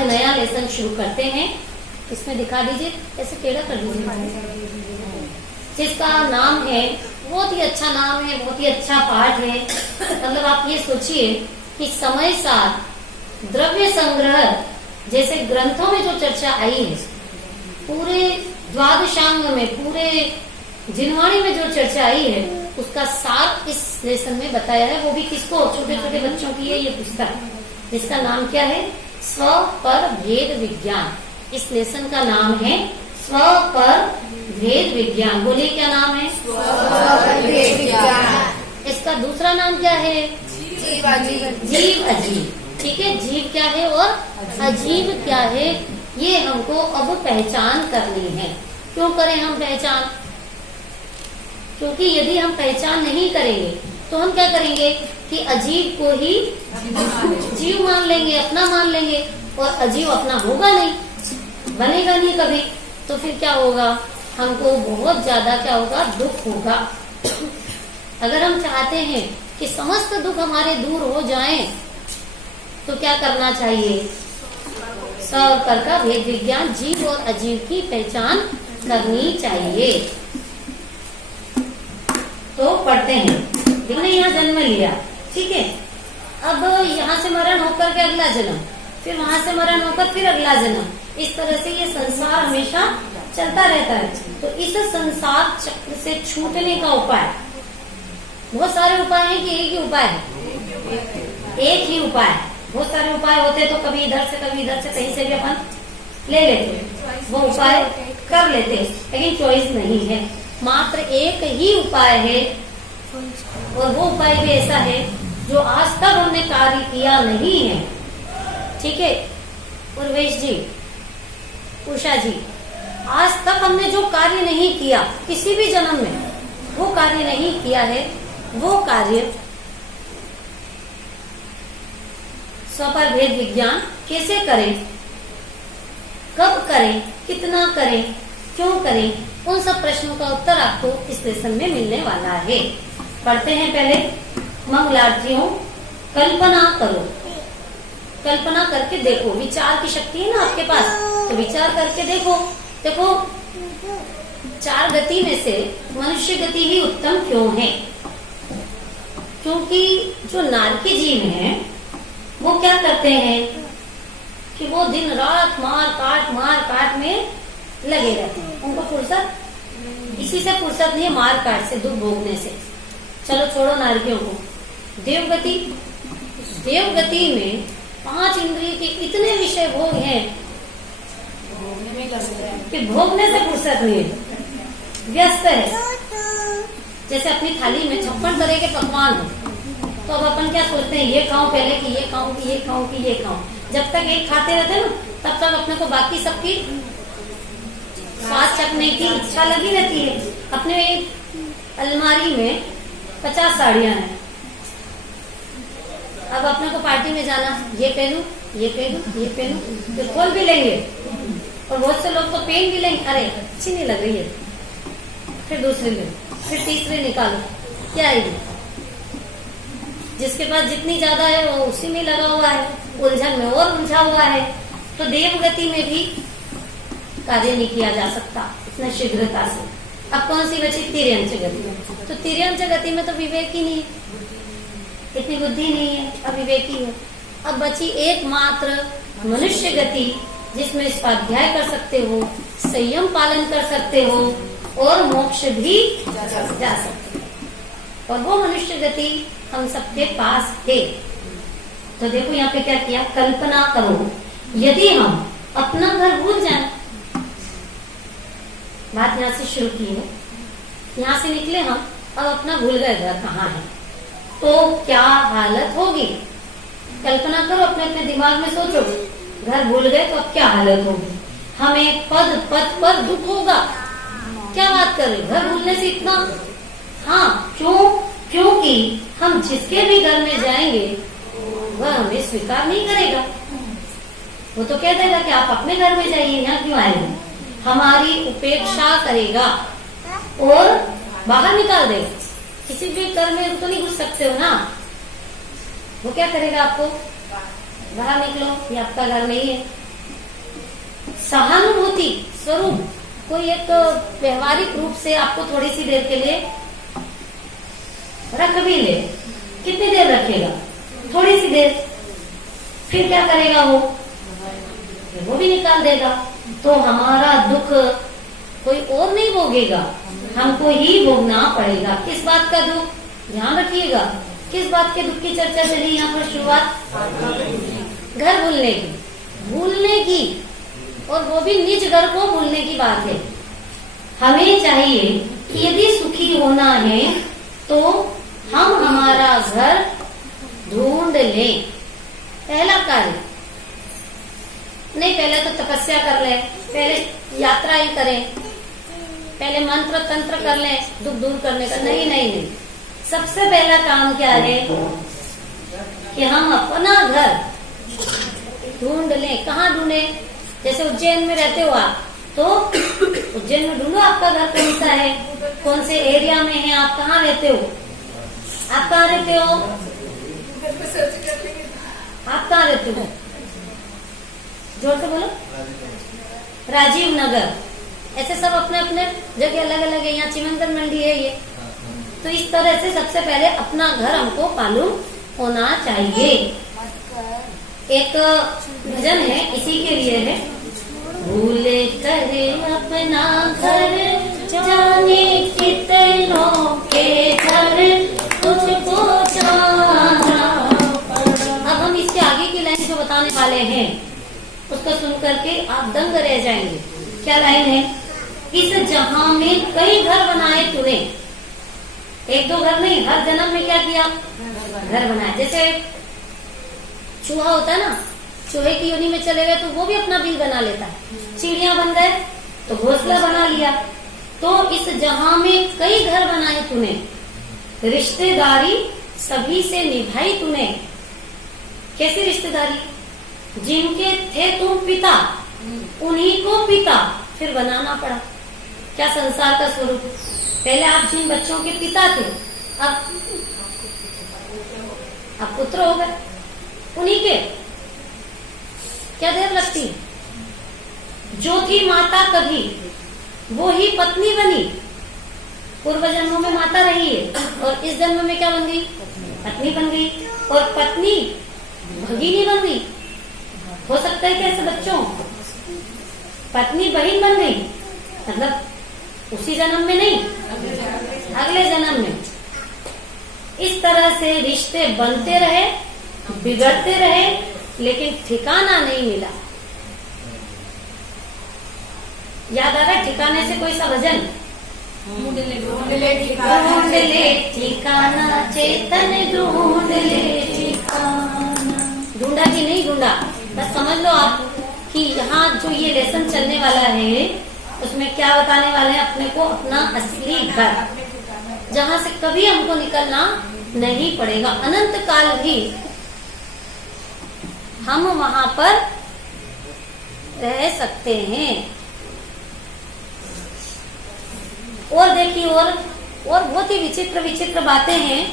आज नया लेसन शुरू करते हैं। इसमें दिखा दीजिए, ऐसे टेढ़ा कर दीजिए, जिसका नाम है, बहुत ही अच्छा नाम है, बहुत ही अच्छा पाठ है। मतलब आप ये सोचिए कि समय साथ द्रव्य संग्रह जैसे ग्रंथों में जो चर्चा आई है, पूरे द्वादशांग में, पूरे जिनवाणी में जो चर्चा आई है, उसका सार इस लेसन में बताया है। वो भी किसको? छोटे छोटे बच्चों की है ये पुस्तक, जिसका नाम क्या है? स्व पर भेद विज्ञान। इस लेसन का नाम है स्व पर भेद विज्ञान। बोलिए क्या नाम है? स्व पर भेद विज्ञान। इसका दूसरा नाम क्या है? जीव अजीव। जीव अजीव। ठीक है, जीव क्या है और अजीव क्या है, ये हमको अब पहचान करनी है। क्यों करें हम पहचान? क्योंकि यदि हम पहचान नहीं करेंगे तो हम क्या करेंगे कि अजीव को ही जीव मान लेंगे, अपना मान लेंगे, और अजीव अपना होगा नहीं, बनेगा नहीं कभी। तो फिर क्या होगा? हमको बहुत ज्यादा क्या होगा? दुख होगा। अगर हम चाहते हैं कि समस्त दुख हमारे दूर हो जाएं, तो क्या करना चाहिए? स्व और पर का भेद विज्ञान, जीव और अजीव की पहचान करनी चाहिए। तो पढ़ते हैं। हमने यहाँ जन्म लिया, ठीक है। अब यहाँ से मरण होकर के अगला जन्म, फिर वहां से मरण होकर फिर अगला जन्म, इस तरह से ये संसार हमेशा चलता रहता है। तो इस संसार चक्र से छूटने का उपाय, बहुत सारे उपाय हैं कि एक ही उपाय है? एक ही उपाय है। बहुत सारे उपाय होते तो कभी इधर से कभी इधर से कहीं से भी अपन ले लेते, वो उपाय कर लेते, लेकिन चॉइस नहीं है। मात्र एक ही उपाय है, और वो उपाय भी ऐसा है जो आज तक हमने कार्य किया नहीं है। ठीक है उर्वेश जी, उषा जी, आज तक हमने जो कार्य नहीं किया किसी भी जन्म में, वो कार्य नहीं किया है, वो कार्य स्वपर भेद विज्ञान कैसे करें, कब करें, कितना करें, क्यों करें, उन सब प्रश्नों का उत्तर आपको इस लेसन में मिलने वाला है। पढ़ते हैं पहले। मंगलार्थियों, कल्पना करो। कल्पना करके देखो, विचार की शक्ति है ना आपके पास, तो विचार करके देखो। देखो, चार गति में से मनुष्य गति ही उत्तम क्यों है? क्योंकि जो नारकी जीव हैं, वो क्या करते हैं कि वो दिन रात मार काट में लगे रहते हैं। उनको फुर्सत इसी से फुर्सत नहीं है, मार काट से, दुख भोगने से। चलो छोड़ो नारकियों को। देवगति, देवगति में 5 इंद्रिय के इतने विषय भोग हैं कि भोगने से फुर्सत नहीं है, व्यस्त है। जैसे अपनी थाली में 56 तरह के पकवान हो, तो अब अपन क्या सोचते हैं, ये खाऊं पहले कि ये खाऊं कि ये खाऊं कि ये खाऊं। जब तक एक खाते रहते हैं ना, तब तक अपने को बाकी सबकी स्वाद चखने की इच्छा लगी रहती है। अपने एक अलमारी में 50 साड़ियां हैं, अब अपने को पार्टी में जाना, ये पहनूं, ये पहनूं, ये पहनूं, तो खोल भी लेंगे, और बहुत से लोग तो पहन भी लेंगे, अरे अच्छी नहीं लग रही है, फिर दूसरे दिन, फिर तीसरे निकालो, क्या है ये? जिसके पास जितनी ज्यादा है वो उसी में लगा हुआ है, उलझन में और उलझा हुआ है। तो देवगति में भी कार्य नहीं किया जा सकता इतना शीघ्रता से। अब कौन सी बची? तिर्यंच गति में। तो तिर्यंच गति में तो विवेक ही नहीं है, इतनी बुद्धि नहीं है, अविवेकी है। अब बची एकमात्र मनुष्य गति, जिसमें स्वाध्याय कर सकते हो, संयम पालन कर सकते हो, और मोक्ष भी जा सकते हो। और वो मनुष्य गति हम सबके पास है। तो देखो यहाँ पे क्या किया, कल्पना करो यदि हम अपना घर भूल जाएं। बात यहाँ से शुरू की है, यहाँ से निकले हम, अब अपना भूल गए घर कहाँ है, तो क्या हालत होगी? कल्पना करो, अपने अपने दिमाग में सोचो, घर भूल गए तो अब क्या हालत होगी? हमें पद पद पर दुख होगा। क्या बात कर रहे, घर भूलने से इतना? हाँ, क्यों? क्योंकि हम जिसके भी घर में जाएंगे वह हमें स्वीकार नहीं करेगा। वो तो कह देगा कि आप अपने घर में जाइए, यहाँ क्यों आए? हमारी उपेक्षा करेगा और बाहर निकाल देगा। किसी भी घर में तो नहीं घुस सकते हो ना, वो क्या करेगा? आपको बाहर निकलो, ये आपका घर नहीं है, सहानुभूति स्वरूप कोई एक व्यवहारिक रूप से आपको थोड़ी सी देर के लिए रख भी ले, कितनी देर रखेगा? थोड़ी सी देर, फिर क्या करेगा वो भी निकाल देगा। तो हमारा दुख कोई और नहीं भोगेगा, हमको ही भोगना पड़ेगा। किस बात का दुख? ध्यान रखिएगा, किस बात के दुख की चर्चा चली यहाँ पर शुरुआत? घर भूलने की, और वो भी निज घर को भूलने की बात है। हमें चाहिए कि यदि सुखी होना है तो हम हमारा घर ढूंढ लें। पहला कार्य नहीं, पहले तो तपस्या कर लें, पहले यात्राएं करें, पहले मंत्र तंत्र कर लें दुख दूर करने का। नहीं, सबसे पहला काम क्या है कि हम अपना घर ढूंढ लें। कहाँ ढूंढे? जैसे उज्जैन में रहते हो आप, तो उज्जैन में ढूंढो आपका घर कौन सा है, कौन से एरिया में है, आप कहाँ रहते हो? आप कहाँ रहते हो? आप कहाँ रहते हो? जोर से बोलो। राजीव नगर। ऐसे सब अपने अपने जगह अलग अलग है। यहाँ चिमनगढ़ मंडी है ये। तो इस तरह से सबसे पहले अपना घर हमको मालूम होना चाहिए। एक भजन है, इसी के लिए है। भूले करे अपना घर, जाने कितनों के घर, तुझको जाना। अब हम इसके आगे की लाइन जो बताने वाले हैं उसको सुन करके आप दंग रह जाएंगे। क्या लाइन है? इस जहां में कई घर बनाए तूने। एक दो घर नहीं, हर जन्म में क्या किया? घर बनाया। जैसे चूहा होता है ना, चूहे की योनि में चले गए तो वो भी अपना बिल बना लेता है। चिड़िया बन गए तो घोंसला बना लिया। तो इस जहां में कई घर बनाए तूने, रिश्तेदारी सभी से निभाई तूने। कैसी रिश्तेदारी? जिनके थे तुम पिता, उन्हीं को पिता फिर बनाना पड़ा। क्या संसार का स्वरूप? पहले आप जिन बच्चों के पिता थे, अब पुत्र हो गए उन्हीं के। क्या देर लगती? जो थी माता कभी, वो ही पत्नी बनी। पूर्व जन्मों में माता रही है और इस जन्म में क्या बन गई? पत्नी बन गई। और पत्नी भगिनी बन गई। हो सकता है कैसे बच्चों? पत्नी बहन बन गई, मतलब उसी जन्म में नहीं, अगले जन्म में। इस तरह से रिश्ते बनते रहे, बिगड़ते रहे, लेकिन ठिकाना नहीं मिला। याद आ रहा है ठिकाने से कोई सा भजन? ढूंढ ले ठिकाना चेतन, ढूंढ ले ठिकाना। ढूंढा कि नहीं ढूंढा? बस समझ लो आप कि यहाँ जो ये लेसन चलने वाला है उसमें क्या बताने वाले हैं? अपने को अपना असली घर, जहाँ से कभी हमको निकलना नहीं पड़ेगा। अनंत काल भी हम वहां पर रह सकते हैं। और देखिए, और बहुत ही विचित्र विचित्र बातें हैं।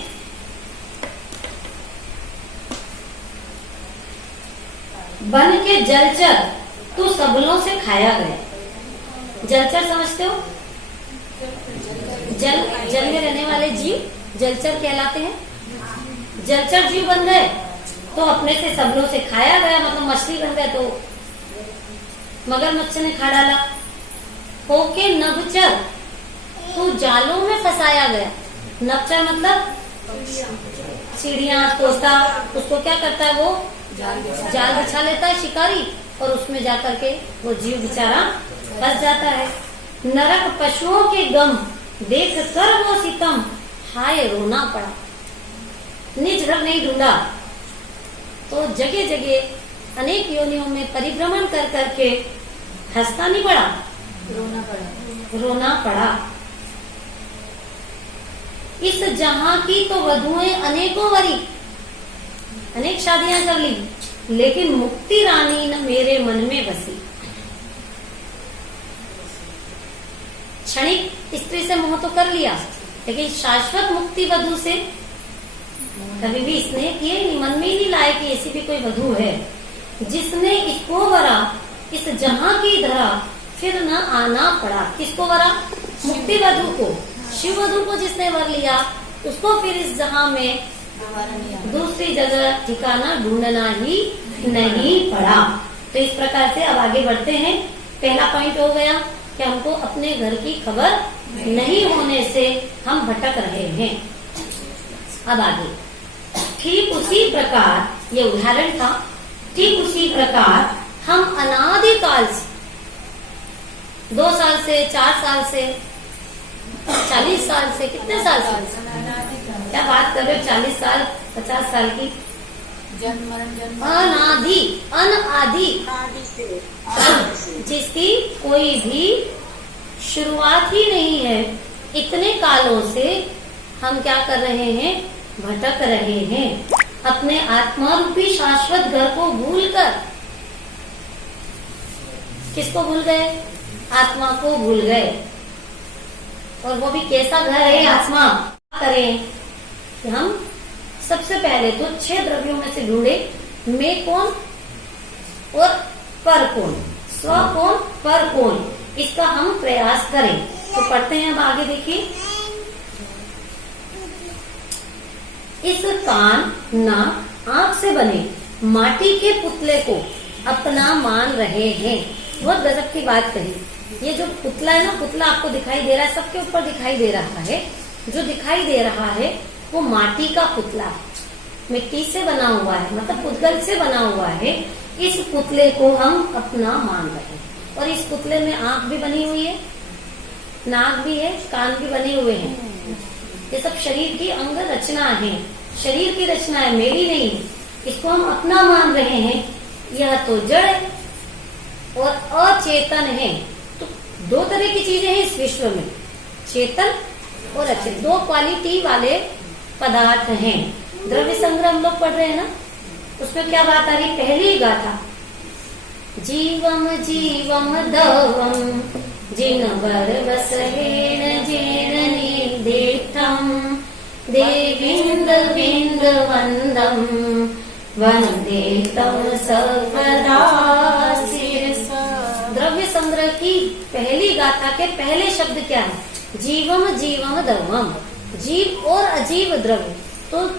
बन के जलचर तू सबलों से खाया गया। जलचर समझते हो? जल में रहने वाले जीव जलचर कहलाते हैं। जलचर जीव बन गए तो अपने से सबलों से खाया गया, मतलब मछली बन गए तो मगरमच्छ ने खा डाला। होके नभचर तू जालों में फंसाया गया। नभचर मतलब चिड़िया, तोता, उसको क्या करता है? वो जाल बिछा लेता है शिकारी, और उसमें जाकर के वो जीव बेचारा फंस जाता है। नरक पशुओं के गम देख कर वो सितम, हाय रोना पड़ा। निज घर नहीं ढूंढा तो जगह जगह अनेक योनियों में परिभ्रमण कर करके हंसना नहीं पड़ा, रोना पड़ा। इस जहां की तो वधुएं अनेकों वरी, अनेक शादियां कर ली, लेकिन मुक्ति रानी न मेरे मन में बसी। क्षणिक स्त्री से मोह तो कर लिया, लेकिन शाश्वत मुक्ति वधु से कभी भी स्नेह किए नहीं, मन में ही नहीं लाए कि ऐसी भी कोई वधु है जिसने इसको वरा इस जहां की तरह फिर न आना पड़ा। किसको वरा? मुक्ति वधु को। शिव वधु को जिसने वर लिया उसको फिर इस जहां में दूसरी जगह ठिकाना ढूंढना ही नहीं पड़ा। तो इस प्रकार से अब आगे बढ़ते हैं। पहला पॉइंट हो गया कि हमको अपने घर की खबर नहीं होने से हम भटक रहे हैं। अब आगे, ठीक उसी प्रकार, ये उदाहरण था, ठीक उसी प्रकार हम अनादिकाल से 2 साल से 4 साल से 40 साल से, कितने साल से, क्या बात कर रहे हो, 40 साल 50 साल की, अनादि अनादि जिसकी कोई भी शुरुआत ही नहीं है, इतने कालों से हम क्या कर रहे हैं? भटक रहे हैं अपने आत्मा रूपी शाश्वत घर को भूलकर। किसको भूल गए? आत्मा को भूल गए। और वो भी कैसा घर है आत्मा? करें कि हम सबसे पहले तो 6 द्रव्यों में से ढूंढे, मैं कौन और पर कौन, स्व कौन, पर कौन, इसका हम प्रयास करें। तो पढ़ते हैं अब आगे, देखिए। इस कान, नाक, आंख से बने माटी के पुतले को अपना मान रहे हैं। बहुत गजब की बात कही। ये जो पुतला है ना, पुतला आपको दिखाई दे रहा है, सबके ऊपर दिखाई दे रहा है। जो दिखाई दे रहा है वो माटी का पुतला है, मिट्टी से बना हुआ है, मतलब पुतगल से बना हुआ है। इस पुतले को हम अपना मान रहे हैं। और इस पुतले में आंख भी बनी हुई है, नाक भी है, कान भी बने हुए हैं। ये सब शरीर की अंग रचना है, शरीर की रचना है, मेरी नहीं। इसको हम अपना मान रहे हैं। यह तो जड़ है और अचेतन है। तो 2 तरह की चीजें हैं इस विश्व में, चेतन और अचेतन, 2 क्वालिटी वाले पदार्थ हैं। द्रव्य संग्रह हम लोग पढ़ रहे हैं ना, उसमें क्या बात आ रही? पहली गाथा, जीवम जीवम दवम जिनवर वसहेन जेन निर्देष्टम देविंद विंद वंदम वंदे तम सर्वदा शिरसा। द्रव्य संग्रह की पहली गाथा के पहले शब्द क्या है? जीवम जीवम दवम, जीव और अजीव द्रव्य। तो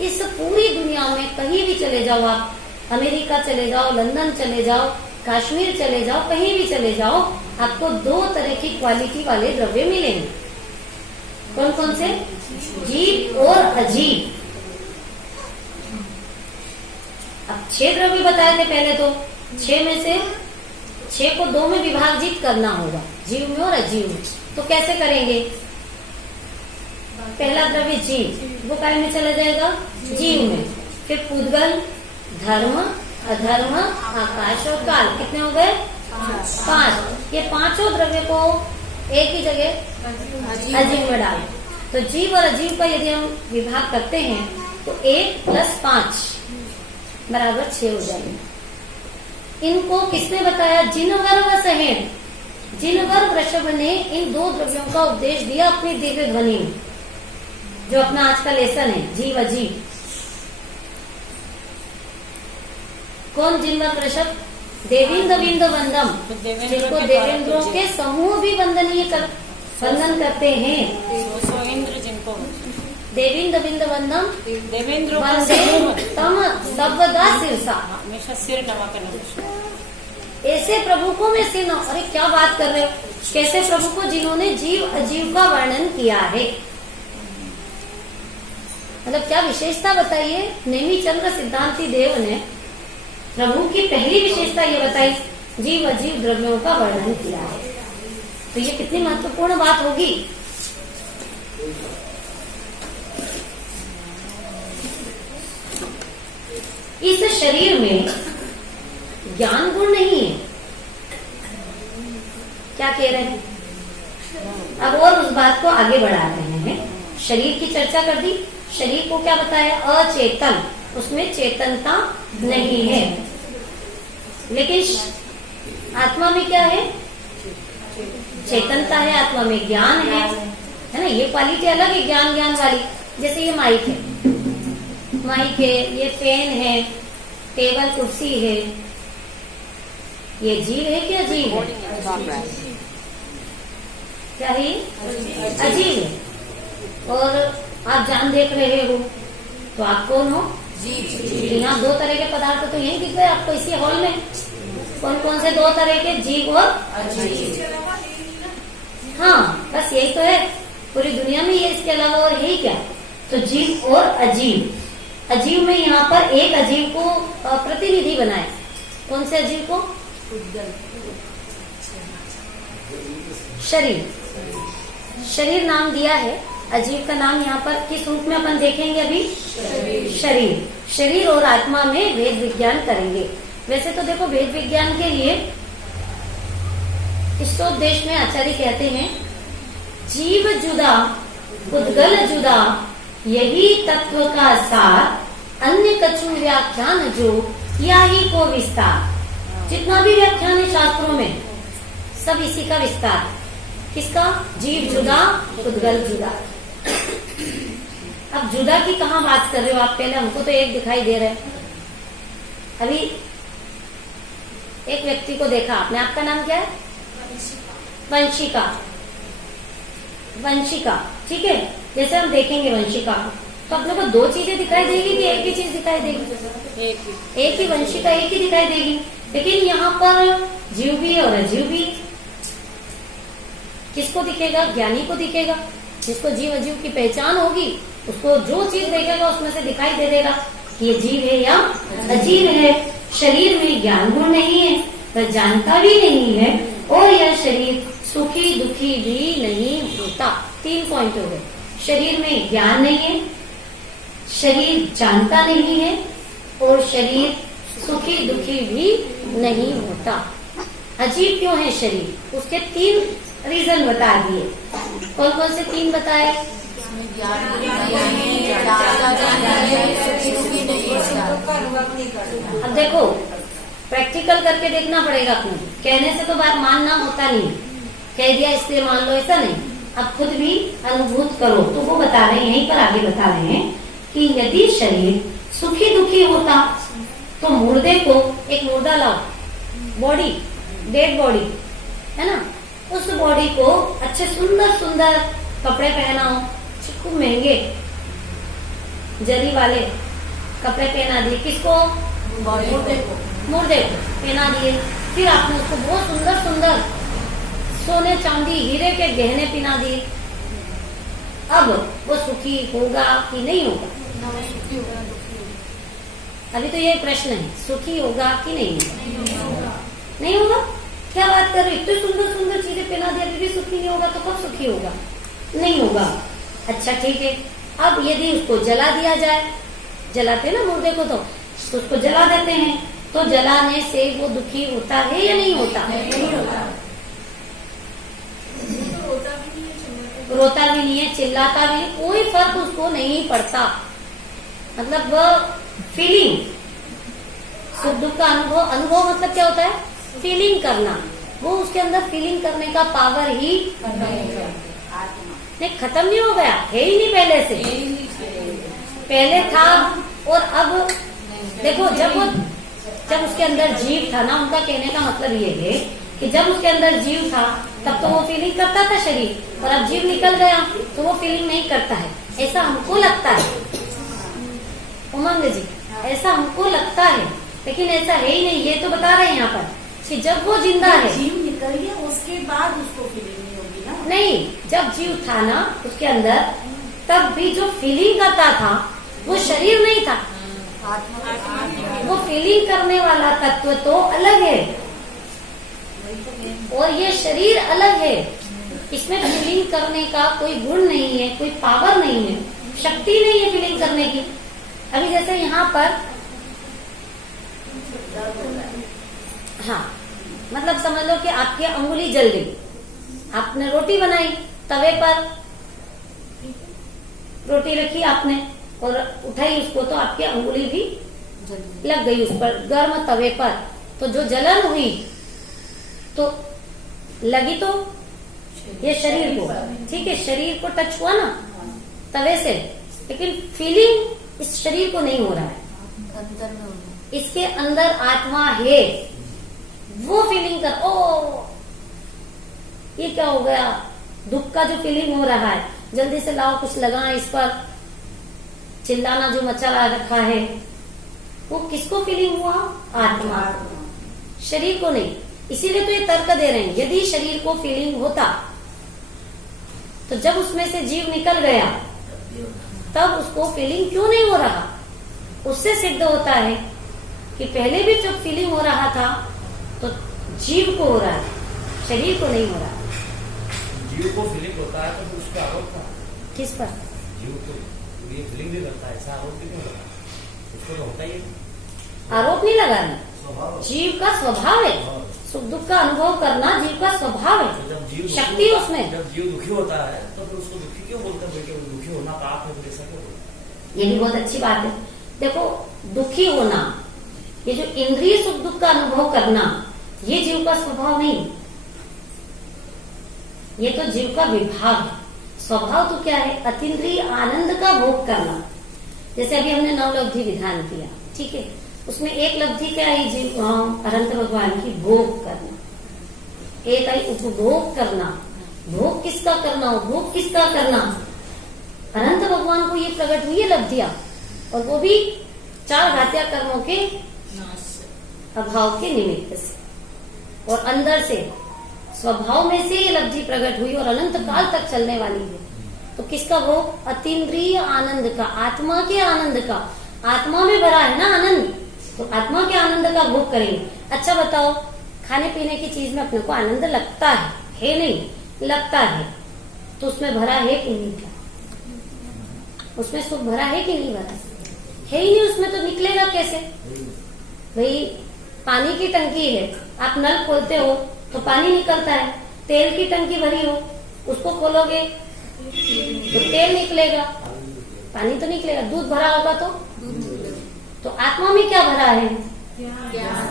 इस पूरी दुनिया में कहीं भी चले जाओ आप, अमेरिका चले जाओ, लंदन चले जाओ, कश्मीर चले जाओ, कहीं भी चले जाओ, आपको 2 तरह की क्वालिटी वाले द्रव्य मिलेंगे। कौन कौन से? जीव और अजीव। अब 6 द्रव्य बताए थे पहले, तो 6 में से 6 को 2 में विभाजित करना होगा, जीव में और अजीव में। तो कैसे करेंगे? पहला द्रव्य जीव, वो काय में चला जाएगा? जीव में। फिर पुद्गल, धर्म, अधर्म, आकाश और काल, कितने हो गए? 5। ये 5 द्रव्य को एक ही जगह अजीव में डालें। तो जीव और अजीव का यदि हम विभाग करते हैं तो 1 + 5 बराबर 6 हो जाएंगे। इनको किसने बताया? जिनवर व सहेन, जिनवर वृषभ ने इन 2 द्रव्यों का उपदेश दिया अपनी दिव्य ध्वनि में, जो अपना आज का लेसन है, जीव अजीव। कौन जिनवर वृषभ? देवेंद्र विंद वंदम, जिनको देवेंद्रों के समूह भी वंदन करते हैं। इंद्र जिनको देवेंद्र विंद वंदम देवेंद्र वंदे तम सर्वदा शिरसा, हमेशा सिर नवा करना। ऐसे प्रभु को मैं सिर नवा। अरे क्या बात कर रहे हो? कैसे प्रभु को? जिन्होंने जीव अजीव का वर्णन किया है। मतलब क्या विशेषता बताइए? नेमिचंद्र सिद्धांति देव ने प्रभु की पहली विशेषता ये बताई, जीव अजीव द्रव्यों का वर्णन किया है। तो ये कितनी महत्वपूर्ण बात होगी। इस शरीर में ज्ञान गुण नहीं है। क्या कह रहे हैं? अब और उस बात को आगे बढ़ा रहे हैं। शरीर की चर्चा कर दी, शरीर को क्या बताया? अचेतन, उसमें चेतनता नहीं है। लेकिन आत्मा में क्या है? चेतनता है, आत्मा में ज्ञान है ना। ये क्वालिटी अलग है, ज्ञान ज्ञान वाली। जैसे ये माइक है, ये पेन है, टेबल कुर्सी है, ये जीव है कि अजीब है? क्या है? अजीब है। और आप जान देख रहे हो तो आप कौन हो? यहाँ दो तरह के पदार्थ तो यही दिख रहे हैं आपको इसी हॉल में। कौन कौन से दो तरह के? जीव और हाँ, बस यही तो है पूरी दुनिया में, ये इसके अलावा और है ही क्या? तो जीव और अजीब। अजीब में यहाँ पर एक अजीब को प्रतिनिधि बनाए। कौन से अजीब को? शरीर। शरीर नाम दिया है अजीब का नाम। यहाँ पर किस रूप में अपन देखेंगे अभी? शरीर। शरीर और आत्मा में भेद विज्ञान करेंगे। वैसे तो देखो, भेद विज्ञान के लिए इष्टोपदेश में आचार्य कहते हैं, जीव जुदा उद्गल जुदा, यही तत्व का सार, अन्य कछु व्याख्यान जो या ही को विस्तार। जितना भी व्याख्यान है शास्त्रों में सब इसी का विस्तार। किसका? जीव जुदा उद्गल जुदा। अब जुदा की कहाँ बात कर रहे हो आप? पहले हमको तो एक दिखाई दे रहा है। अभी एक व्यक्ति को देखा आपने, आपका नाम क्या है? वंशिका। वंशिका, ठीक है। जैसे हम देखेंगे वंशिका को तो अपने को दो चीजें दिखाई देगी कि एक ही चीज दिखाई देगी? एक ही वंशिका, एक ही दिखाई देगी। लेकिन यहाँ पर जीव भी है और अजीव भी है। किसको दिखेगा? ज्ञानी को दिखेगा। जिसको जीव अजीव की पहचान होगी उसको जो चीज देखेगा उसमें से दिखाई दे देगा कि ये जीव है या अजीव है। शरीर में ज्ञान गुण नहीं है, वह जानता भी नहीं है, और यह शरीर सुखी दुखी भी नहीं होता। 3 पॉइंट हो गए। शरीर में ज्ञान नहीं है, शरीर जानता नहीं है, और शरीर सुखी दुखी भी नहीं होता। अजीब क्यों है शरीर? उसके 3 रीजन बता दिए। कौन कौन से 3 बताए? अब देखो, प्रैक्टिकल करके देखना पड़ेगा अपने। कहने से तो बात मानना होता नहीं, कह दिया इसलिए मान लो, ऐसा नहीं। अब खुद भी अनुभूत करो। तो वो बता रहे हैं, यहीं पर आगे बता रहे हैं कि यदि शरीर सुखी दुखी होता तो मुर्दे को, एक मुर्दा लाओ, बॉडी, डेड बॉडी है ना, उस बॉडी को अच्छे सुंदर सुंदर कपड़े पहनाओ, खूब महंगे जरी वाले कपड़े पहना दिए। किसको? मुर्दे को पहना दिए। फिर आपने उसको बहुत सुंदर सुंदर सोने चांदी हीरे के गहने पहना दिए। अब वो सुखी होगा कि नहीं होगा? अभी तो ये प्रश्न है, सुखी होगा कि नहीं होगा? नहीं होगा। क्या बात कर रहे? इतने सुंदर सुंदर चीजें पहना दिया, भी सुखी नहीं होगा तो कब सुखी होगा? नहीं होगा। अच्छा ठीक है। अब यदि उसको जला दिया जाए, जलाते ना मुर्दे को, तो उसको जला देते हैं, तो जलाने से वो दुखी होता है या नहीं होता? नहीं होता। रोता भी नहीं है, चिल्लाता भी नहीं, कोई फर्क उसको नहीं पड़ता। मतलब वो फीलिंग, सुख दुख का अनुभव, अनुभव मतलब क्या होता है? फीलिंग करना। वो उसके अंदर फीलिंग करने का पावर ही नहीं, खत्म नहीं हो गया, है ही नहीं पहले से। पहले था और अब देखो, जब उसके अंदर जीव था ना, उनका कहने का मतलब ये है कि जब उसके अंदर जीव था तब तो वो फीलिंग करता था शरीर, और अब जीव निकल गया तो वो फीलिंग नहीं करता है, ऐसा हमको लगता है। उमंग जी, ऐसा हमको लगता है, लेकिन ऐसा है ही नहीं। ये तो बता रहे हैं यहाँ पर कि जब वो जिंदा है, जीव निकल गया उसके बाद उसको फीलिंग नहीं होगी ना? नहीं, जब जीव था ना उसके अंदर, तब भी जो फीलिंग करता था वो शरीर नहीं था। वो फीलिंग करने वाला तत्व तो अलग है और ये शरीर अलग है। इसमें फीलिंग करने का कोई गुण नहीं है, कोई पावर नहीं है, शक्ति नहीं है फीलिंग करने की। अभी जैसे यहाँ पर, हाँ, मतलब समझ लो कि आपकी अंगुली जल गई, आपने रोटी बनाई, तवे पर रोटी रखी आपने और उठाई उसको, तो आपकी अंगुली भी लग गई उस पर, गर्म तवे पर। तो जो जलन हुई तो लगी तो ये शरीर को, ठीक है, शरीर को टच हुआ ना तवे से, लेकिन फीलिंग इस शरीर को नहीं हो रहा है। इसके अंदर आत्मा है वो फीलिंग कर, ओ ये क्या हो गया, दुख का जो फीलिंग हो रहा है, जल्दी से लाओ कुछ लगाएं इस पर। चिल्लाना जो मचा रखा है वो किसको फीलिंग हुआ? आत्मा, शरीर को नहीं। इसीलिए तो ये तर्क दे रहे हैं, यदि शरीर को फीलिंग होता तो जब उसमें से जीव निकल गया तब उसको फीलिंग क्यों नहीं हो रहा? उससे सिद्ध होता है कि पहले भी जब फीलिंग हो रहा था तो जीव को हो रहा है, शरीर को नहीं हो रहा। जीव को फीलिंग होता है तो फिर उसका आरोप था किस पर? जीव को ये फीलिंग भी करता है, ऐसा आरोप भी क्यों होता? उसको तो होता ही है। आरोप नहीं लगाना, जीव का स्वभाव है, सुख दुख का अनुभव करना जीव का स्वभाव तो है, जब जीव शक्ति है उसमें। जब जीव दुखी होता है तो फिर उसको दुखी क्यों बोलते हैं? बेटे दुखी होना पाप है, फिर ऐसा क्यों बोलते हैं? ये भी बहुत अच्छी बात है। देखो, दुखी होना, ये जो इंद्रिय सुख दुख का अनुभव करना, ये जीव का स्वभाव नहीं, ये तो जीव का विभाग है। स्वभाव तो क्या है? अतीन्द्रिय आनंद का भोग करना। जैसे अभी हमने 9 लब्धि विधान किया, ठीक है, उसमें एक लब्धि क्या है? जीव अनंत भगवान की भोग करना, एक आई उपभोग करना। भोग किसका करना? भोग किसका करना? अनंत भगवान को ये प्रकट हुई है लब्धियां, और वो भी 4 घातिया कर्मों के अभाव के निमित्त से, और अंदर से स्वभाव में से ये लब्धि प्रकट हुई और अनंत काल तक चलने वाली है। तो किसका भोग? अतीन्द्रिय आनंद का, आत्मा के आनंद का। आत्मा में भरा है ना आनंद, तो आत्मा के आनंद का भोग करेंगे। अच्छा बताओ, खाने पीने की चीज में अपने को आनंद लगता है नहीं? लगता है, तो उसमें भरा है कि नहीं? उसमें सुख भरा है कि नहीं भरा? है ही नहीं, उसमें तो निकलेगा कैसे? भाई पानी की टंकी है, आप नल खोलते हो तो पानी निकलता है। तेल की टंकी भरी हो, उसको खोलोगे तो तेल निकलेगा, पानी तो निकलेगा। दूध भरा होगा तो आत्मा में क्या भरा है?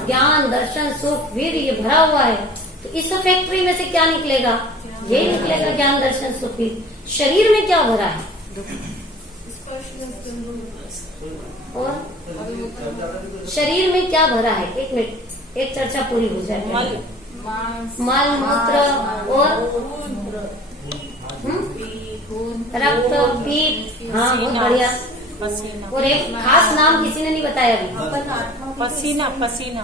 ज्ञान, दर्शन, सुख, वीर, ये भरा हुआ है। तो इस फैक्ट्री में से क्या निकलेगा? यही निकलेगा, ज्ञान, दर्शन, सुख, वीर। शरीर में क्या भरा है? और शरीर में क्या भरा है? एक मिनट, एक चर्चा पूरी हो जाए। मल, मूत्र और रक्त, पीप। हाँ, बहुत बढ़िया। पसीना, और एक खास नाम किसी ने नहीं बताया अभी। पसीना, पसीना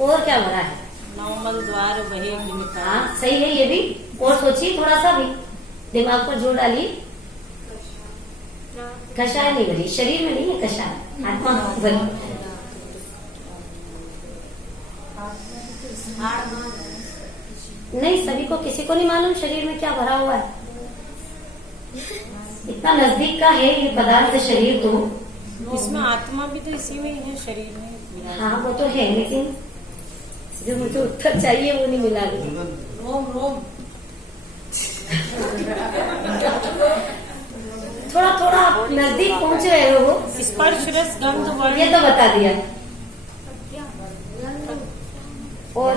और क्या भरा है? नौमल द्वार वही निमित्त। हाँ, सही है ये भी। और सोचिए, थोड़ा सा भी दिमाग पर जोर डालिए। कषाय नहीं भरी, शरीर में नहीं है कषाय, आत्मा भरी। नहीं, सभी को, किसी को नहीं मालूम शरीर में क्या भरा हुआ है। इतना नजदीक का है ये पदार्थ शरीर तो। इसमें आत्मा भी तो इसी में ही है, शरीर में। हाँ, वो तो है, लेकिन जो मुझे उत्तर चाहिए वो नहीं मिला अभी। रोम, रोम। थोड़ा थोड़ा आप नजदीक पहुंच रहे हो। स्पर्श, रस, गंध, वर्ण। ये तो बता दिया। और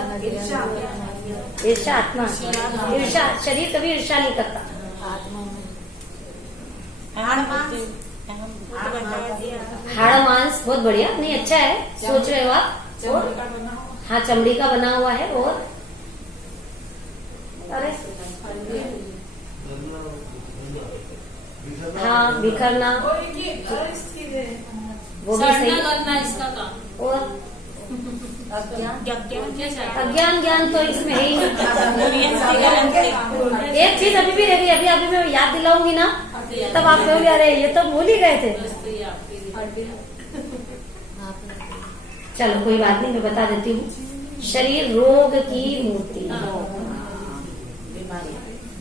ईर्षा आत्मा, ईर्षा शरीर कभी ईर्षा नहीं करता। हाड़ मांस, बहुत बढ़िया, नहीं अच्छा है, सोच रहे हो आप। हाँ, चमड़ी का बना हुआ है। और अरे हाँ, बिखरना, वो भी सही। और अज्ञान, ज्ञान तो इसमें है ही नहीं। एक चीज अभी भी रह गई, अभी मैं याद दिलाऊंगी ना, तब आप कहोगे अरे ये तो भूल ही गए थे। चलो कोई बात नहीं, मैं बता देती हूँ। शरीर रोग की मूर्ति,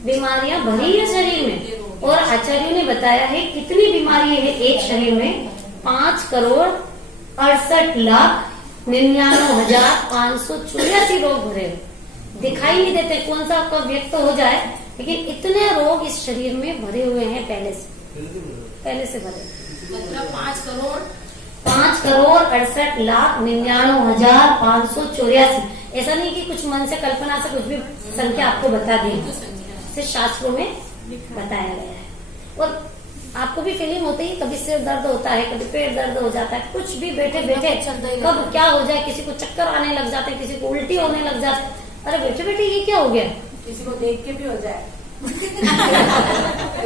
बीमारियां भरी है शरीर में। और आचार्यों ने बताया है कितनी बीमारी है एक शरीर में? 5,68,99,584 रोग भरे हुए, दिखाई नहीं देते, कौन सा कब व्यक्त हो जाए, लेकिन इतने रोग इस शरीर में भरे हुए हैं पहले से भरे। 5,68,99,584। ऐसा नहीं कि कुछ मन से, कल्पना से कुछ भी संख्या आपको बता दी, शास्त्रों में बताया गया है। और आपको भी फीलिंग होती है, कभी सिर दर्द होता है, कभी पेट दर्द हो जाता है, कुछ भी बैठे बैठे कब क्या हो जाए, किसी को चक्कर आने लग जाते हैं, किसी को उल्टी होने लग जाती है। अरे बैठे बैठे ये क्या हो गया, किसी को देख के भी हो जाए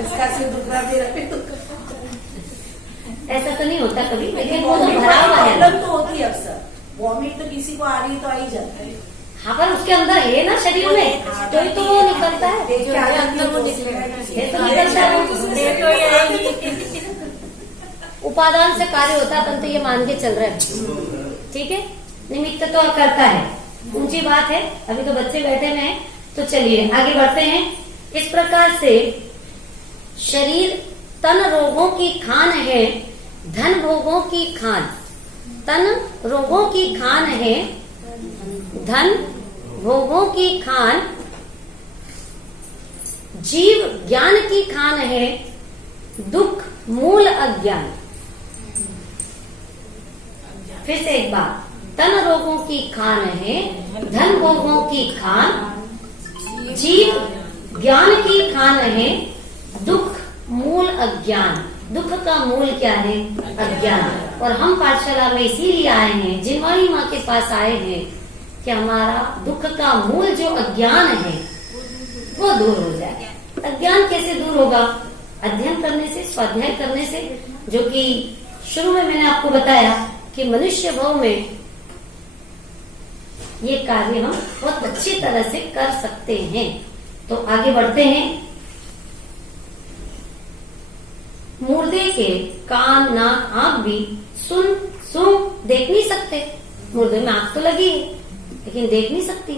इसका सिर दुख रहा, मेरा भी दुख रहा। ऐसा तो नहीं होता कभी, लेकिन वो तो वॉमिट भरा हुआ है। प्रॉब्लम तो होती है अक्सर, वॉमिट तो किसी को आ रही तो आ ही जाता है। हाँ, पर उसके अंदर है ना शरीर में, तो ही तो वो निकलता है, देख के आ जाती है, अंदर वो तो निकलेगा। ये तो निकलता है। उपादान से कार्य होता है, अपन तो ये मान के चल रहे हैं, ठीक है। निमित्त तो करता है, ऊंची बात है। अभी तो बच्चे बैठे हुए हैं, तो चलिए आगे बढ़ते हैं। इस प्रकार से शरीर तन रोगों की खान है, धन भोगों की खान। तन रोगों की खान है, धन भोगों की खान। जीव ज्ञान की खान है, दुख मूल अज्ञान। फिर से एक बार, तन रोगों की खान है, धन भोगों की खान। जीव ज्ञान की खान है, दुख मूल अज्ञान। दुख का मूल क्या है? अज्ञान। और हम पाठशाला में इसीलिए आए हैं, जिनवाणी माँ के पास आए हैं कि हमारा दुख का मूल जो अज्ञान है वो दूर हो जाए। अज्ञान कैसे दूर होगा? अध्ययन करने से, स्वाध्याय करने से, जो कि शुरू में मैंने आपको बताया कि मनुष्य भाव में ये कार्य हम बहुत अच्छी तरह से कर सकते हैं। तो आगे बढ़ते हैं। मुर्दे के कान, नाक, आंख भी सुन देख नहीं सकते। मुर्दे में आंख तो लगी है लेकिन देख नहीं सकती,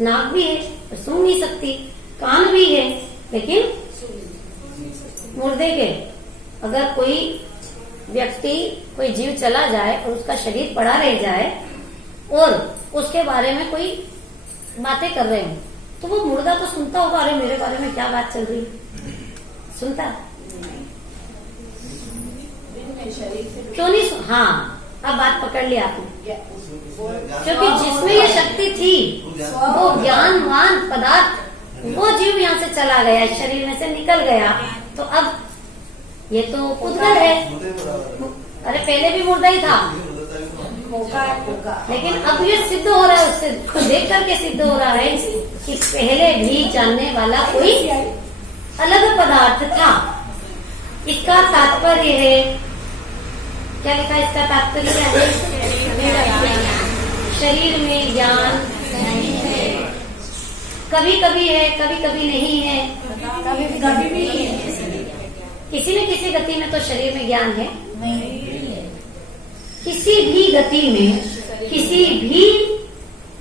नाक भी है पर सुन नहीं सकती, कान भी है लेकिन मुर्दे के अगर कोई व्यक्ति, कोई जीव चला जाए और उसका शरीर पड़ा रह जाए और उसके बारे में कोई बातें कर रहे हो तो वो मुर्दा तो सुनता होगा, अरे मेरे बारे में क्या बात चल रही है, सुनता क्यों नहीं हाँ, अब बात पकड़ लिया आपने। क्योंकि जिसमें ये शक्ति थी, वो ज्ञानवान पदार्थ, वो जीव यहाँ से चला गया, शरीर में से निकल गया, तो अब ये तो पुद्गल है। अरे पहले भी मुर्दा ही था, लेकिन अब ये सिद्ध हो रहा है, उससे तो देख करके सिद्ध हो रहा है कि पहले भी जानने वाला कोई अलग पदार्थ था। इसका तात्पर्य है, क्या लिखा है इसका तात्पर्य क्या है? शरीर में ज्ञान कभी कभी है, कभी कभी नहीं है, कभी भी नहीं है। किसी न किसी गति में तो शरीर में ज्ञान है, किसी भी गति में, किसी भी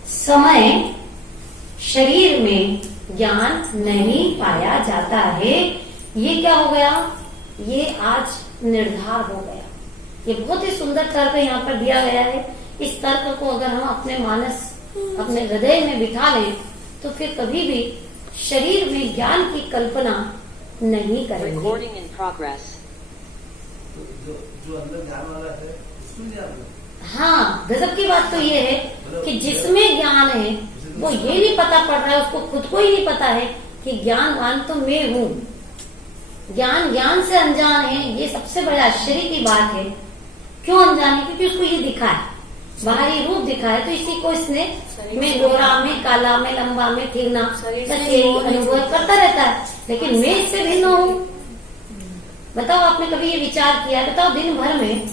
समय शरीर में ज्ञान नहीं पाया जाता है। ये क्या हो गया? ये आज निर्धार हो गया। ये बहुत ही सुंदर तर्क यहाँ पर दिया गया है। इस तर्क को अगर हम अपने मानस, अपने हृदय में बिठा लें तो फिर कभी भी शरीर में ज्ञान की कल्पना नहीं करेंगे। Recording in progress. जो अंदर ज्ञान वाला है उसमें ज्ञान है। हाँ, गजब की बात तो ये है कि जिसमें ज्ञान है वो ये नहीं पता पड़ रहा है, उसको खुद को ही नहीं पता है कि ज्ञानवान तो मैं हूँ। ज्ञान से अनजान है, ये सबसे बड़ा आश्चर्य की बात है। क्यों अनजान है? क्योंकि उसको ये दिखा है, बाहरी रूप दिखा है, तो इसी को इसने मैं गोरा, मैं काला, मैं लंबा, मैं ठीकना, बस यही अनुभव करता रहता है। लेकिन मैं इससे भिन्न हूँ। बताओ, आपने कभी ये विचार किया? बताओ, दिन भर में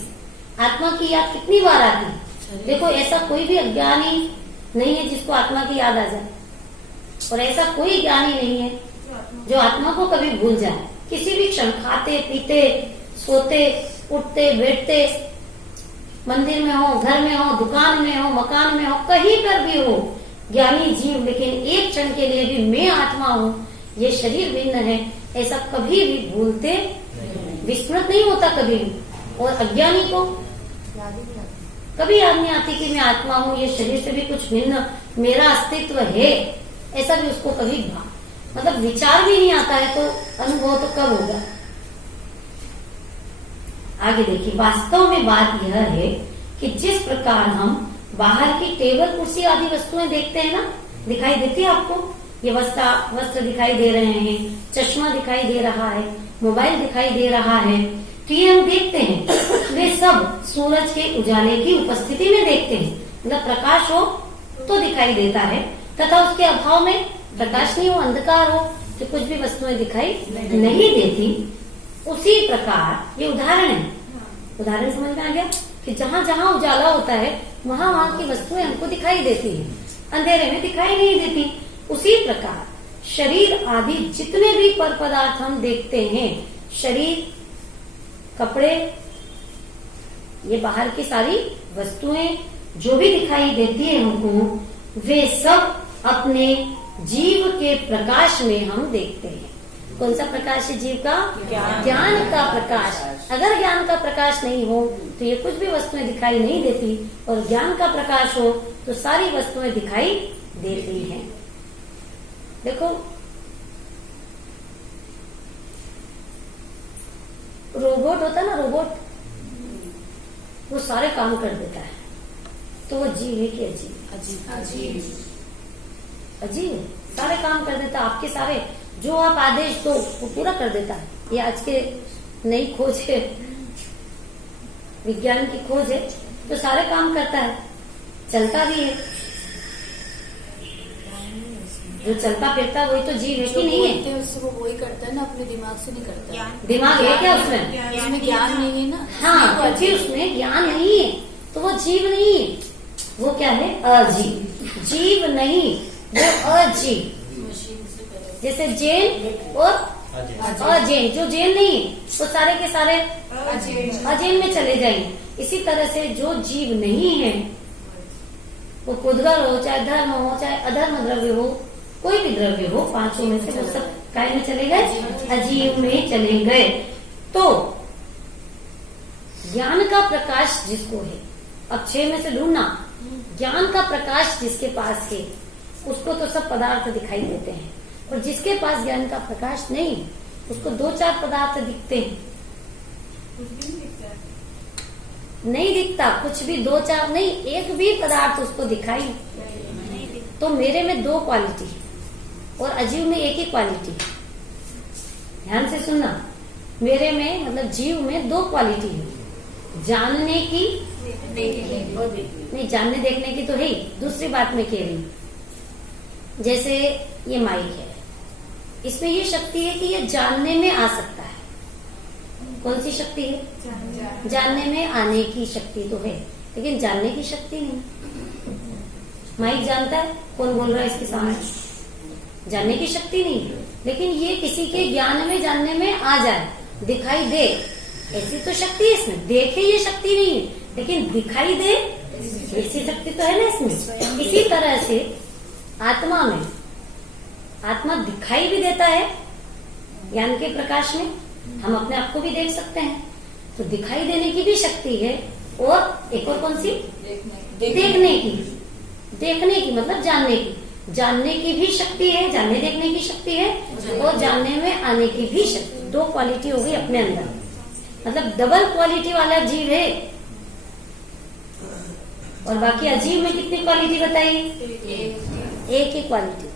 आत्मा की याद कितनी बार आती है? देखो, ऐसा कोई भी अज्ञानी नहीं है जिसको आत्मा की याद आ जाए, और ऐसा कोई ज्ञानी नहीं है जो आत्मा को कभी भूल जाए। किसी भी क्षण, खाते पीते, सोते, उठते, बैठते, मंदिर में हो, घर में हो, दुकान में हो, मकान में हो, कहीं पर भी हो, ज्ञानी जीव लेकिन एक क्षण के लिए भी मैं आत्मा हूँ, ये शरीर भिन्न है, ऐसा कभी भी भूलते, विस्मृत नहीं होता कभी भी। और अज्ञानी को कभी याद नहीं आती कि मैं आत्मा हूँ, ये शरीर से भी कुछ भिन्न मेरा अस्तित्व है, ऐसा भी उसको कभी मतलब विचार भी नहीं आता है, तो अनुभव तो कब होगा? आगे देखिए, वास्तव में बात यह है कि जिस प्रकार हम बाहर की टेबल, कुर्सी आदि वस्तुएं देखते हैं ना, दिखाई देती है आपको, ये वस्त्र दिखाई दे रहे हैं, चश्मा दिखाई दे रहा है, मोबाइल दिखाई दे रहा है, तो ये हम देखते हैं। वे सब सूरज के उजाले की उपस्थिति में देखते हैं। मतलब प्रकाश हो तो दिखाई देता है, तथा उसके अभाव में प्रकाश नहीं हो, अंधकार हो तो कुछ भी वस्तुएं दिखाई नहीं देती। उसी प्रकार ये उदाहरण है, उदाहरण समझ में आ गया कि जहाँ जहाँ उजाला होता है वहाँ वहाँ की वस्तुएं हमको दिखाई देती हैं, अंधेरे में दिखाई नहीं देती। उसी प्रकार शरीर आदि जितने भी पर पदार्थ हम देखते हैं, शरीर, कपड़े, ये बाहर की सारी वस्तुएं जो भी दिखाई देती है हमको, वे सब अपने जीव के प्रकाश में हम देखते हैं। कौन सा प्रकाश है जीव का? ज्ञान का प्रकाश। अगर ज्ञान का प्रकाश नहीं हो तो ये कुछ भी वस्तुएं दिखाई नहीं देती, और ज्ञान का प्रकाश हो तो सारी वस्तुएं दिखाई देती हैं। देखो, रोबोट होता है ना, रोबोट, वो सारे काम कर देता है, तो वो जीव है कि अजीब? अजीब है, सारे काम कर देता है। आपके सारे जो आप आदेश दो वो पूरा कर देता है। ये आज के नई खोज है, विज्ञान की खोज है, तो सारे काम करता है, चलता भी है। जो चलता फिरता वही तो जीव है कि नहीं है? उससे वो वही करता है ना, अपने दिमाग से नहीं करता। दिमाग है क्या उसमें? उसमें ज्ञान नहीं है ना। हाँ, क्योंकि उसमें ज्ञान नहीं है तो वो जीव नहीं है। वो क्या है? अजीव। जीव नहीं, वो अजीव। जैसे जैन और अजैन, जो जैन नहीं वो सारे के सारे अजैन में चले जाएंगे। इसी तरह से जो जीव नहीं है, वो पुद्गल हो, चाहे धर्म हो, चाहे अधर्म द्रव्य हो, कोई भी द्रव्य हो, पांचों में से वो सब काय में चले गए? अजीव में चले गए। तो ज्ञान का प्रकाश जिसको है, अब 6 में से ढूंढना, ज्ञान का प्रकाश जिसके पास है उसको तो सब पदार्थ दिखाई देते हैं, और जिसके पास ज्ञान का प्रकाश नहीं उसको 2-4 पदार्थ दिखते हैं, नहीं दिखता कुछ भी, 2-4 नहीं, एक भी पदार्थ उसको दिखाई। तो मेरे में 2 क्वालिटी है और अजीव में एक ही क्वालिटी है। ध्यान से सुनना, मेरे में मतलब जीव में 2 क्वालिटी है, जानने की नहीं, जानने देखने की तो है ही, दूसरी बात मैं कह रही हूँ। जैसे ये माइक है, इसमें ये शक्ति है कि ये जानने में आ सकता है। कौन सी शक्ति है? जानने में आने की शक्ति तो है, लेकिन जानने की शक्ति नहीं। माइक जानता है कौन बोल रहा है इसके सामने, जानने की शक्ति नहीं, लेकिन ये किसी के ज्ञान में, जानने में आ जाए, दिखाई दे, ऐसी तो शक्ति है इसमें। देखे ये शक्ति नहीं है, लेकिन दिखाई दे ऐसी शक्ति तो है ना इसमें। इसी तरह से आत्मा में, आत्मा दिखाई भी देता है ज्ञान के प्रकाश में, हम अपने आप को भी देख सकते हैं, तो दिखाई देने की भी शक्ति है। और एक और कौन सी? देखने की। देखने की मतलब जानने की, जानने की भी शक्ति है, जानने देखने की शक्ति है, और जानने में आने की भी शक्ति। 2 क्वालिटी हो गई अपने अंदर, मतलब डबल क्वालिटी वाला जीव है। और बाकी अजीव में कितनी क्वालिटी बताई? एक ही क्वालिटी।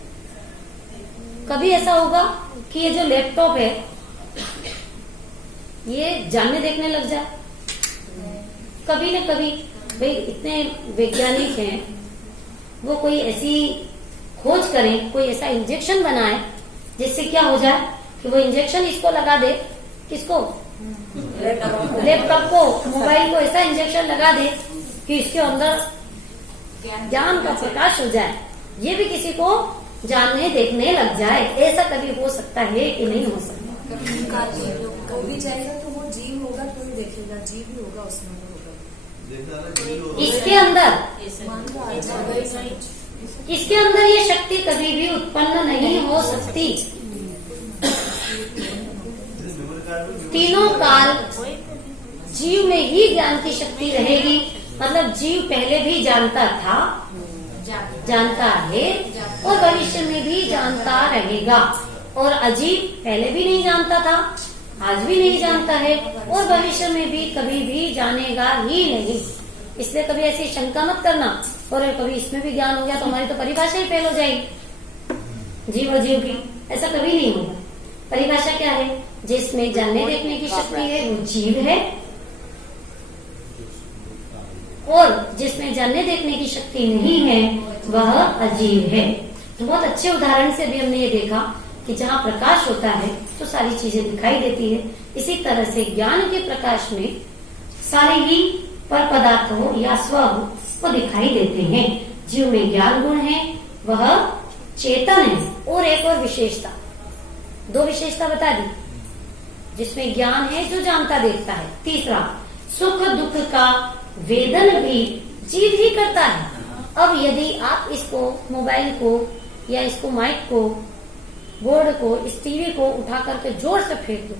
कभी ऐसा होगा कि ये जो लैपटॉप है ये जानने देखने लग जाए, कभी न कभी। भाई इतने वैज्ञानिक हैं, वो कोई ऐसी खोज करें, कोई ऐसा इंजेक्शन बनाए जिससे क्या हो जाए कि वो इंजेक्शन इसको लगा दे, किसको? लैपटॉप को, मोबाइल को ऐसा इंजेक्शन लगा दे कि इसके अंदर ज्ञान का प्रकाश हो जाए, ये भी किसी को जानने देखने लग जाए। ऐसा कभी हो सकता है कि नहीं हो सकता? कभी जाएगा तो वो जीव होगा तो ही देखेगा, जीव ही होगा उसमें होगा। इसके अंदर ये शक्ति कभी भी उत्पन्न नहीं हो सकती। तीनों काल जीव में ही ज्ञान की शक्ति रहेगी। मतलब जीव पहले भी जानता था, जानता है, और भविष्य में भी जानता रहेगा। और अजीब पहले भी नहीं जानता था, आज भी नहीं जानता है, और भविष्य में भी कभी भी जानेगा ही नहीं। इसलिए कभी ऐसी शंका मत करना, और कभी इसमें भी ज्ञान हो गया तो हमारी तो परिभाषा ही फेल हो जाएगी जीव अजीव की। ऐसा कभी नहीं होगा। परिभाषा क्या है? जिसमें जानने देखने की शक्ति है वो जीव है, और जिसमें जानने देखने की शक्ति नहीं है वह अजीव है। तो बहुत अच्छे उदाहरण से भी हमने ये देखा कि जहाँ प्रकाश होता है तो सारी चीजें दिखाई देती है। इसी तरह से ज्ञान के प्रकाश में सारे ही पर पदार्थ हो या स्व हो वो दिखाई देते हैं। जीव में ज्ञान गुण है, वह चेतन है। और एक और विशेषता, 2 विशेषता बता दी, जिसमें ज्ञान है जो जानता देखता है। तीसरा, सुख दुख का वेदन भी जीव ही करता है। अब यदि आप इसको मोबाइल को या इसको माइक को, बोर्ड को, इस टीवी को उठा करके जोर से फेंक दो,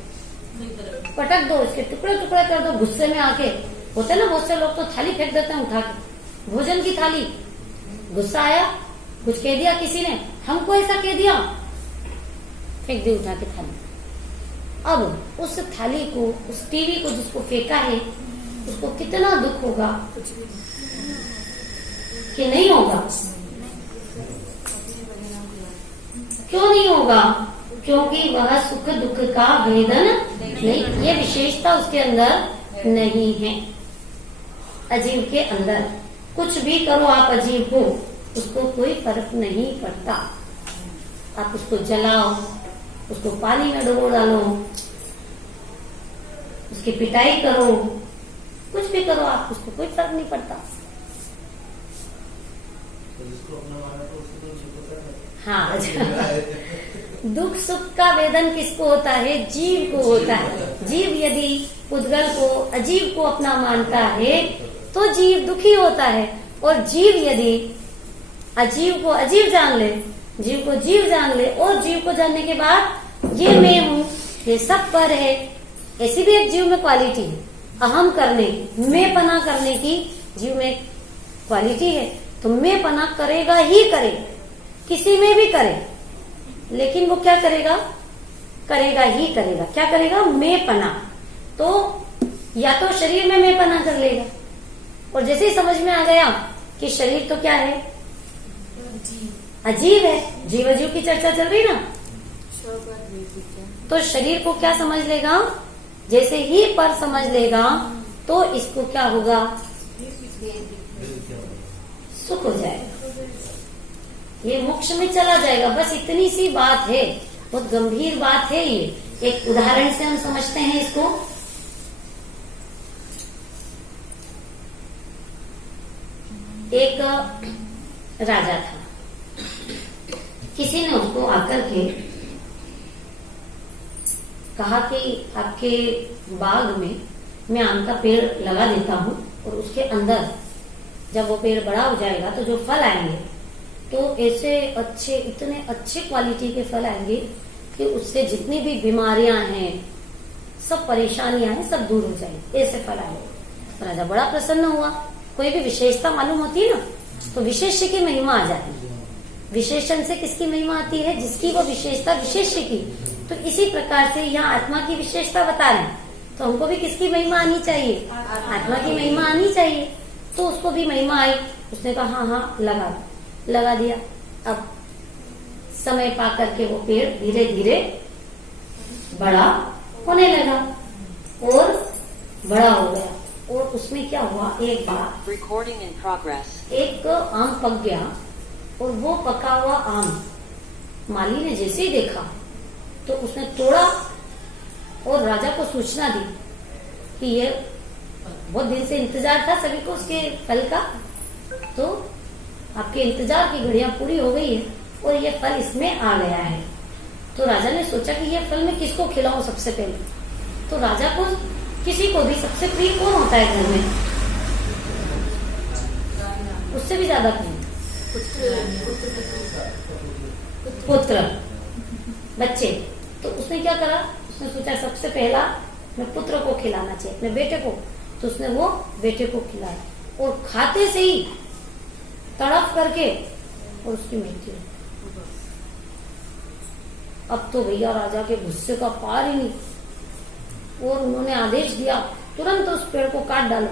पटक दो, इसके टुकड़े टुकड़े कर दो, गुस्से में आके, होते ना बहुत से लोग तो थाली फेंक देते हैं उठा के, भोजन की थाली, गुस्सा आया, कुछ कह दिया किसी ने, हमको ऐसा कह दिया, फेंक दी उठा के थाली। अब उस थाली को, उस टीवी को जिसको फेंका है, उसको कितना दुख होगा कि नहीं होगा? क्यों नहीं होगा? क्योंकि वह सुख दुख का वेदन नहीं, ये विशेषता उसके अंदर नहीं है। अजीव के अंदर कुछ भी करो आप अजीव को, उसको कोई फर्क नहीं पड़ता। आप उसको जलाओ, उसको पानी में डुबो डालो, उसकी पिटाई करो, कुछ भी करो आप, उसको कोई फर्क नहीं पड़ता। हाँ, दुख सुख का वेदन किसको होता है? जीव को होता है। जीव यदि उद्गल को, अजीव को अपना मानता है तो जीव दुखी होता है, और जीव यदि अजीव को अजीव जान ले, जीव को जीव जान ले, और जीव को जानने के बाद ये मैं हूँ, ये सब पर है, ऐसी भी एक जीव में क्वालिटी है, अहम करने की, मैं पना करने की जीव में क्वालिटी है। तो मैं पना करेगा ही करेगा, किसी में भी करे, लेकिन वो क्या करेगा? करेगा ही करेगा। क्या करेगा? मैं पना। तो या तो शरीर में मैं पना कर लेगा, और जैसे ही समझ में आ गया कि शरीर तो क्या है? अजीव है। जीव अजीव की चर्चा चल रही ना, तो शरीर को क्या समझ लेगा? जैसे ही पर समझ लेगा तो इसको क्या होगा? सुख हो जाएगा, ये मोक्ष में चला जाएगा। बस इतनी सी बात है, बहुत गंभीर बात है ये। एक उदाहरण से हम समझते हैं इसको। एक राजा था, किसी ने उसको आकर के कहा कि आपके बाग में मैं आम का पेड़ लगा देता हूँ, और उसके अंदर जब वो पेड़ बड़ा हो जाएगा तो जो फल आएंगे तो ऐसे अच्छे, इतने अच्छे क्वालिटी के फल आएंगे कि उससे जितनी भी बीमारियां हैं, सब परेशानियां हैं, सब दूर हो जाएंगी, ऐसे फल आएंगे। राजा बड़ा प्रसन्न हुआ। कोई भी विशेषता मालूम होती है ना, तो विशेष्य की महिमा आ जाती है। विशेषण से किसकी महिमा आती है? जिसकी वो विशेषता विशेष्य की। तो इसी प्रकार से यहाँ आत्मा की विशेषता बता रहे हैं, तो हमको भी किसकी महिमा आनी चाहिए? आत्मा की महिमा आनी चाहिए। तो उसको भी महिमा आई, उसने कहा हाँ हाँ लगा दिया। अब समय पा करके वो पेड़ धीरे धीरे बड़ा होने लगा और बड़ा हो गया। और उसमें क्या हुआ, एक बार Recording in progress. एक आम पक गया, और वो पका हुआ आम माली ने जैसे ही देखा तो उसने तोड़ा और राजा को सूचना दी कि ये बहुत दिन से इंतजार था सभी को उसके फल का, तो आपके इंतजार की घड़ियां पूरी हो गई है और ये फल इसमें आ गया है। तो राजा ने सोचा कि ये फल मैं किसको खिलाऊं सबसे पहले। तो राजा को, किसी को भी सबसे प्रिय कौन होता है घर में? उससे भी ज्यादा प्रिय पुत्र, बच्चे। तो उसने क्या करा, उसने सोचा सबसे पहला मैं पुत्र को खिलाना चाहिए, अपने बेटे को। तो उसने वो बेटे को खिलाया, और खाते से ही तड़प करके और उसकी मृत्यु। अब तो भैया राजा के गुस्से का पार ही नहीं, और उन्होंने आदेश दिया तुरंत उस पेड़ को काट डालो।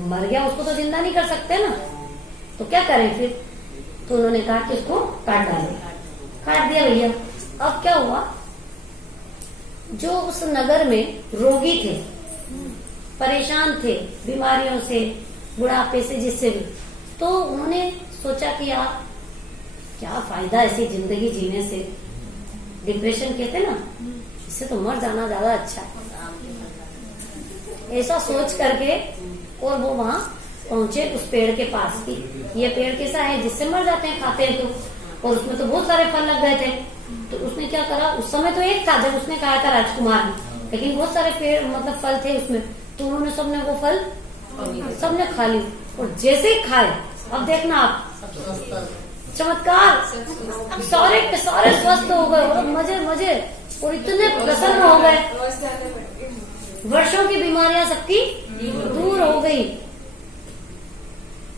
मर गया, उसको तो जिंदा नहीं कर सकते ना, तो क्या करें फिर? तो उन्होंने कहा कि इसको काट डालो। काट दिया भैया। अब क्या हुआ, जो उस नगर में रोगी थे, परेशान थे बीमारियों से, बुढ़ापे से, जिससे भी, तो उन्होंने सोचा कि यार क्या फायदा ऐसी जिंदगी जीने से, डिप्रेशन कहते ना, इससे तो मर जाना ज्यादा अच्छा है। ऐसा सोच करके और वो वहां पहुंचे उस पेड़ के पास की, ये पेड़ कैसा है जिससे मर जाते हैं, खाते हैं तो, और उसमें तो बहुत सारे फल लग गए थे। तो उसने क्या करा, उस समय तो एक था जब उसने कहा था राजकुमार ने, लेकिन बहुत सारे पेड़ मतलब फल थे उसमें, तो उन्होंने सबने वो फल सबने खा ली। और जैसे ही खाए, अब देखना आप चमत्कार, सारे के सारे स्वस्थ हो गए और मजे मजे, और इतने प्रसन्न हो गए, वर्षों की बीमारियां सबकी दूर हो गई।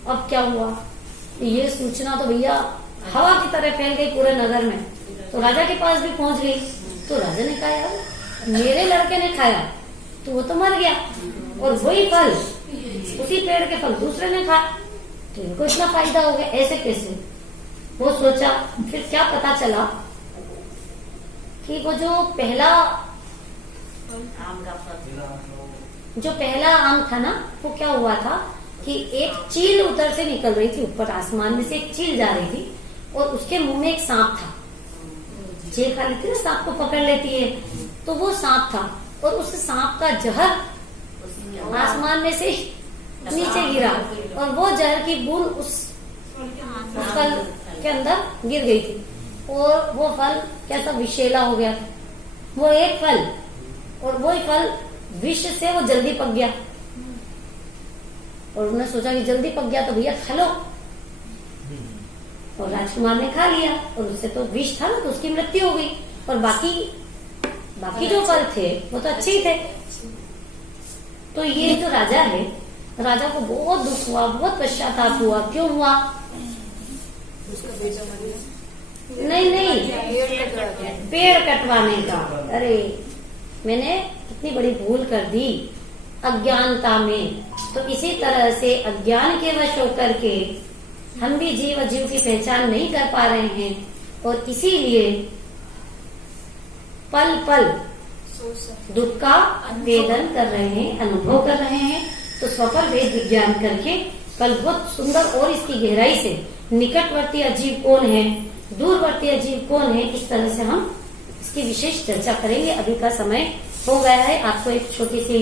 अब क्या हुआ, ये सूचना तो भैया हवा की तरह फैल गई पूरे नगर में, तो राजा के पास भी पहुंच गई। तो राजा ने कहा यार मेरे लड़के ने खाया तो वो तो मर गया, और वही फल, उसी पेड़ के फल दूसरे ने खाया, तो इनको इतना फायदा हो गया, ऐसे कैसे। वो सोचा, फिर क्या पता चला कि वो जो पहला आम था ना, वो क्या हुआ था कि एक चील उधर से निकल रही थी, ऊपर आसमान में से एक चील जा रही थी, और उसके मुंह में एक सांप था। चील खा लेती ना, सांप को पकड़ लेती है, तो वो सांप था, और उस सांप का जहर आसमान में से नीचे गिरा, और वो जहर की बूंद उस फल के अंदर गिर गई थी, और वो फल कैसा विषैला हो गया। वो एक फल, और वही फल विष से वो जल्दी पक गया, और उन्होंने सोचा कि जल्दी पक गया तो भैया खा लो, और राजकुमार ने खा लिया, और उससे तो विष था ना, तो उसकी मृत्यु हो गई, और बाकी जो फल थे वो तो अच्छे ही थे। तो ये जो राजा है, राजा को बहुत दुख हुआ, बहुत पश्चाताप हुआ। क्यों हुआ? नहीं, पेड़ कटवाने का। अरे मैंने कितनी बड़ी भूल कर दी अज्ञानता में। तो इसी तरह से अज्ञान के वश होकर के हम भी जीव अजीव की पहचान नहीं कर पा रहे हैं, और इसीलिए पल पल दुख का वेदन कर रहे हैं, अनुभव कर रहे हैं। तो स्वपर वेद विज्ञान करके कल बहुत सुंदर और इसकी गहराई से निकटवर्ती अजीव कौन है, दूरवर्ती अजीव कौन है, इस तरह से हम इसकी विशेष चर्चा करेंगे। अभी का समय हो गया है। आपको एक छोटी सी